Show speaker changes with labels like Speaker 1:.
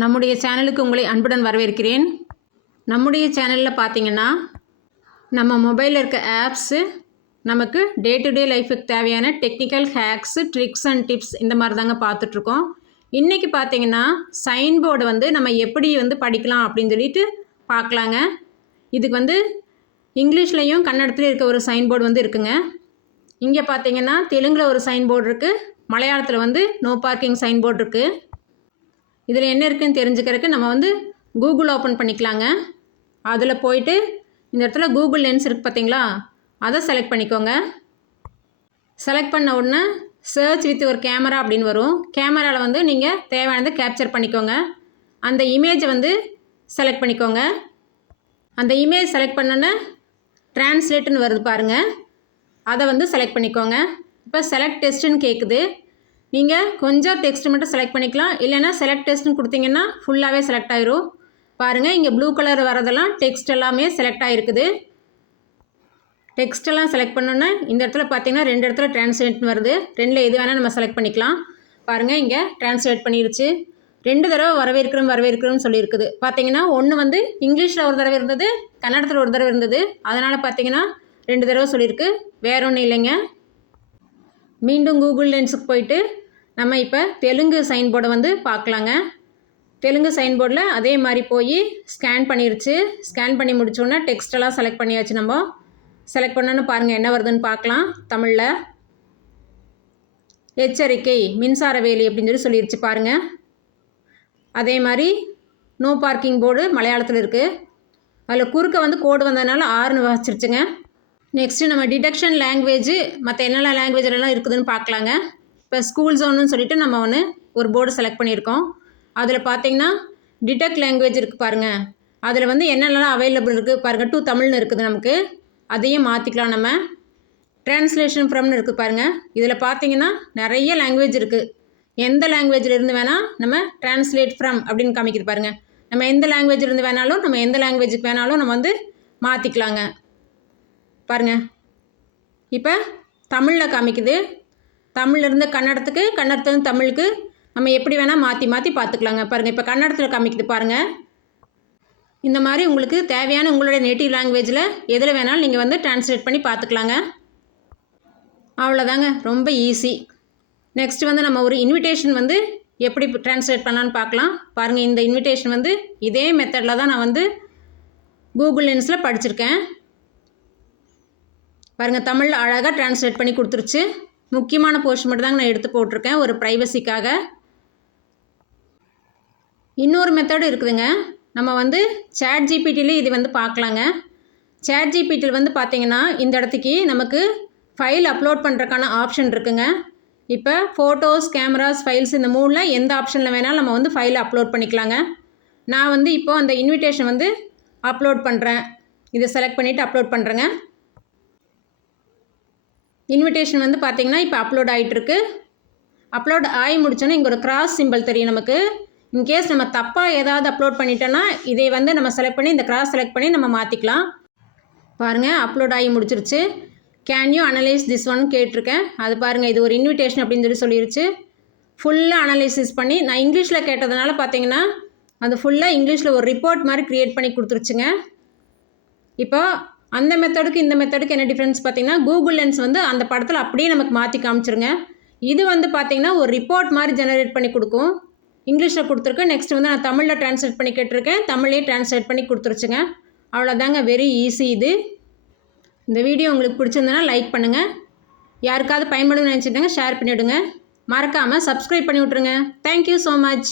Speaker 1: நம்முடைய சேனலுக்கு உங்களை அன்புடன் வரவேற்கிறேன். நம்முடைய சேனலில் பார்த்தீங்கன்னா நம்ம மொபைலில் இருக்க ஆப்ஸு நமக்கு டே டு டே லைஃபுக்கு தேவையான technical hacks tricks and tips இந்த மாதிரி தாங்க பார்த்துட்ருக்கோம் இன்றைக்கி பார்த்தீங்கன்னா சைன் போர்டு வந்து நம்ம எப்படி வந்து படிக்கலாம் அப்படின்னு சொல்லிட்டு பார்க்கலாங்க இதுக்கு வந்து இங்கிலீஷ்லேயும் கன்னடத்துலேயும் இருக்க ஒரு சைன் போர்டு வந்து இருக்குங்க. இங்கே பார்த்தீங்கன்னா தெலுங்கில் ஒரு சைன் போர்டு இருக்குது மலையாளத்தில் வந்து நோ பார்க்கிங் சைன் போர்டு இருக்குது இதில் என்ன இருக்குதுன்னு தெரிஞ்சுக்கிறதுக்கு நம்ம வந்து கூகுள் ஓப்பன் பண்ணிக்கலாங்க. அதில் போயிட்டு இந்த இடத்துல கூகுள் லென்ஸ் இருக்குது பார்த்தீங்களா? அதை செலக்ட் பண்ணிக்கோங்க. செலக்ட் பண்ண உடனே சர்ச் வித் ஒரு கேமரா அப்படின்னு வரும். கேமராவில் வந்து நீங்கள் தேவையானதை கேப்சர் பண்ணிக்கோங்க. அந்த இமேஜை வந்து செலக்ட் பண்ணிக்கோங்க. அந்த இமேஜ் செலக்ட் பண்ணோன்னே ட்ரான்ஸ்லேட்டுன்னு வருது பாருங்கள் அதை வந்து செலக்ட் பண்ணிக்கோங்க. இப்போ செலக்ட் டெஸ்ட்டுன்னு கேட்குது நீங்கள் கொஞ்சம் டெக்ஸ்ட் மட்டும் செலக்ட் பண்ணிக்கலாம். இல்லைன்னா செலக்ட் டெஸ்ட்னு கொடுத்தீங்கன்னா ஃபுல்லாகவே செலக்ட் ஆயிரும். பாருங்கள் இங்கே ப்ளூ கலர் வரதெல்லாம் டெக்ஸ்ட் எல்லாமே செலக்ட் ஆகிருக்குது டெக்ஸ்டெல்லாம் செலக்ட் பண்ணோன்னா இந்த இடத்துல பார்த்தீங்கன்னா ரெண்டு இடத்துல டிரான்ஸ்லேட் வருது. ரெண்டில் எது வேணால் நம்ம செலக்ட் பண்ணிக்கலாம். பாருங்கள் இங்கே டிரான்ஸ்லேட் பண்ணிருச்சு. ரெண்டு தடவை வரவேற்கிறோம் வரவேற்கிறோம்னு சொல்லியிருக்குது. பார்த்தீங்கன்னா ஒன்று வந்து இங்கிலீஷில் ஒரு தடவை இருந்தது கன்னடத்தில் ஒரு தடவை இருந்தது. அதனால் பார்த்தீங்கன்னா ரெண்டு தடவை சொல்லியிருக்கு. வேற ஒன்றும் இல்லைங்க. மீண்டும் கூகுள் லென்ஸுக்கு போயிட்டு நம்ம இப்போ தெலுங்கு சைன் போர்டை வந்து பார்க்கலாங்க. தெலுங்கு சைன் போர்டில் அதே மாதிரி போய் ஸ்கேன் பண்ணிருச்சு. ஸ்கேன் பண்ணி முடிச்சோன்னா டெக்ஸ்டெல்லாம் செலக்ட் பண்ணியாச்சு நம்ம. செலக்ட் பண்ணோன்னு பாருங்கள் என்ன வருதுன்னு பார்க்கலாம். தமிழில். எச்சரிக்கை மின்சார வேலி அப்படின்னு சொல்லி சொல்லிருச்சு பாருங்கள் அதே மாதிரி நோ பார்க்கிங் போர்டு மலையாளத்தில் இருக்குது அதில் குறுக்க வந்து கோடு வந்ததுனால ஆறுன்னு வச்சிருச்சுங்க. நெக்ஸ்ட்டு நம்ம டிடக்ஷன் லாங்குவேஜ் மற்ற என்னென்ன லாங்குவேஜ்லாம் இருக்குதுன்னு பார்க்கலாங்க. இப்போ ஸ்கூல் ஜோனுன்னு சொல்லிட்டு நம்ம ஒன்று ஒரு போர்டு செலக்ட் பண்ணியிருக்கோம். அதில் பார்த்தீங்கன்னா டிடக்ட் லாங்குவேஜ் இருக்குது பாருங்கள் அதில் வந்து என்னென்னலாம் அவைலபிள் இருக்குது பாருங்கள் டூ தமிழ்னு இருக்குது நமக்கு. அதையும் மாற்றிக்கலாம் நம்ம. ட்ரான்ஸ்லேஷன் ஃப்ரம்னு இருக்குது பாருங்கள் இதில் பார்த்தீங்கன்னா நிறைய லாங்குவேஜ் இருக்குது எந்த லாங்குவேஜில் இருந்து வேணால் நம்ம ட்ரான்ஸ்லேட் ஃப்ரம் அப்படின்னு காமிக்கிது பாருங்கள் நம்ம எந்த லாங்குவேஜ் இருந்து வேணாலும் நம்ம எந்த லாங்குவேஜுக்கு வேணாலும் நம்ம வந்து மாற்றிக்கலாங்க பாருங்கள் இப்போ தமிழில் காமிக்குது. தமிழ்லேருந்து கன்னடத்துக்கு கன்னடத்துலேருந்து தமிழுக்கு நம்ம எப்படி வேணால் மாற்றி மாற்றி பார்த்துக்கலாங்க பாருங்கள் இப்போ கன்னடத்தில் காமிக்குது பாருங்கள் இந்த மாதிரி உங்களுக்கு தேவையான உங்களுடைய நேட்டிவ் லாங்குவேஜில் எதில் வேணாலும் நீங்கள் வந்து டிரான்ஸ்லேட் பண்ணி பார்த்துக்கலாங்க அவ்வளோதாங்க ரொம்ப ஈஸி நெக்ஸ்ட் வந்து நம்ம ஒரு இன்விடேஷன் வந்து எப்படி ட்ரான்ஸ்லேட் பண்ணலான்னு பார்க்கலாம் பாருங்கள் இந்த இன்விடேஷன் வந்து இதே மெத்தடில் தான் நான் வந்து கூகுள் லென்ஸில் படிச்சிருக்கேன். பாருங்கள் தமிழ் அழகாக ட்ரான்ஸ்லேட் பண்ணி கொடுத்துருச்சு. முக்கியமான போர்ஷன் மட்டும் தாங்க நான் எடுத்து போட்டிருக்கேன். ஒரு ப்ரைவசிக்காக இன்னொரு மெத்தடு இருக்குதுங்க. நம்ம வந்து சேட் ஜிபிடியிலே இது வந்து பார்க்கலாங்க. சேட் ஜிபிடியில் வந்து பார்த்திங்கன்னா இந்த இடத்துக்கு நமக்கு ஃபைல் அப்லோட் பண்ணுறக்கான ஆப்ஷன் இருக்குங்க. இப்போ ஃபோட்டோஸ் கேமராஸ் ஃபைல்ஸ் இந்த மூணில் எந்த ஆப்ஷனில் வேணாலும் நம்ம வந்து ஃபைலை அப்லோட் பண்ணிக்கலாங்க. நான் வந்து இப்போது அந்த இன்விடேஷன் வந்து அப்லோட் பண்ணுறேன் இதை செலக்ட் பண்ணிவிட்டு அப்லோட் பண்ணுறேங்க இன்விடேஷன் வந்து பார்த்திங்கன்னா இப்போ அப்லோட் ஆகிட்டுருக்கு அப்லோட் ஆகி முடிச்சோன்னே இங்கே ஒரு கிராஸ் சிம்பிள் தெரியும் நமக்கு. இன்கேஸ் நம்ம தப்பாக ஏதாவது அப்லோட் பண்ணிட்டோன்னா இதை வந்து நம்ம செலக்ட் பண்ணி இந்த கிராஸ் செலக்ட் பண்ணி நம்ம மாற்றிக்கலாம் பாருங்கள் அப்லோட் ஆகி முடிச்சிருச்சு. Can you analyse this one கேட்டிருக்கேன். அது பாருங்கள் இது ஒரு இன்விடேஷன் அப்படின்னு சொல்லி சொல்லிருச்சு. ஃபுல்லாக அனலைசிஸ் பண்ணி நான் இங்கிலீஷில் கேட்டதுனால பார்த்தீங்கன்னா அது ஃபுல்லாக இங்கிலீஷில் ஒரு ரிப்போர்ட் மாதிரி க்ரியேட் பண்ணி கொடுத்துருச்சுங்க. இப்போ அந்த மெத்தடுக்கு இந்த மெத்தடுக்கு என்ன டிஃப்ரென்ஸ் பார்த்தீங்கன்னா கூகுள் லென்ஸ் வந்து அந்த படத்தில் அப்படியே நமக்கு மாற்றி காமிச்சிருங்க. இது வந்து பார்த்திங்கன்னா ஒரு ரிப்போர்ட் மாதிரி ஜெனரேட் பண்ணி கொடுக்கும். இங்கிலீஷில் கொடுத்துருக்கேன். நெக்ஸ்ட் வந்து நான் தமிழில் ட்ரான்ஸ்லேட் பண்ணி கேட்டிருக்கேன். தமிழ்லேயே ட்ரான்ஸ்லேட் பண்ணி கொடுத்துருச்சுங்க. அவ்வளோதாங்க வெரி ஈஸி இது. இந்த வீடியோ உங்களுக்கு பிடிச்சிருந்தனா லைக் பண்ணுங்கள் யாருக்காவது பயன்படுன்னு நினச்சிட்டாங்க ஷேர் பண்ணிவிடுங்க மறக்காமல் சப்ஸ்கிரைப் பண்ணி விட்ருங்க தேங்க்யூ ஸோ மச்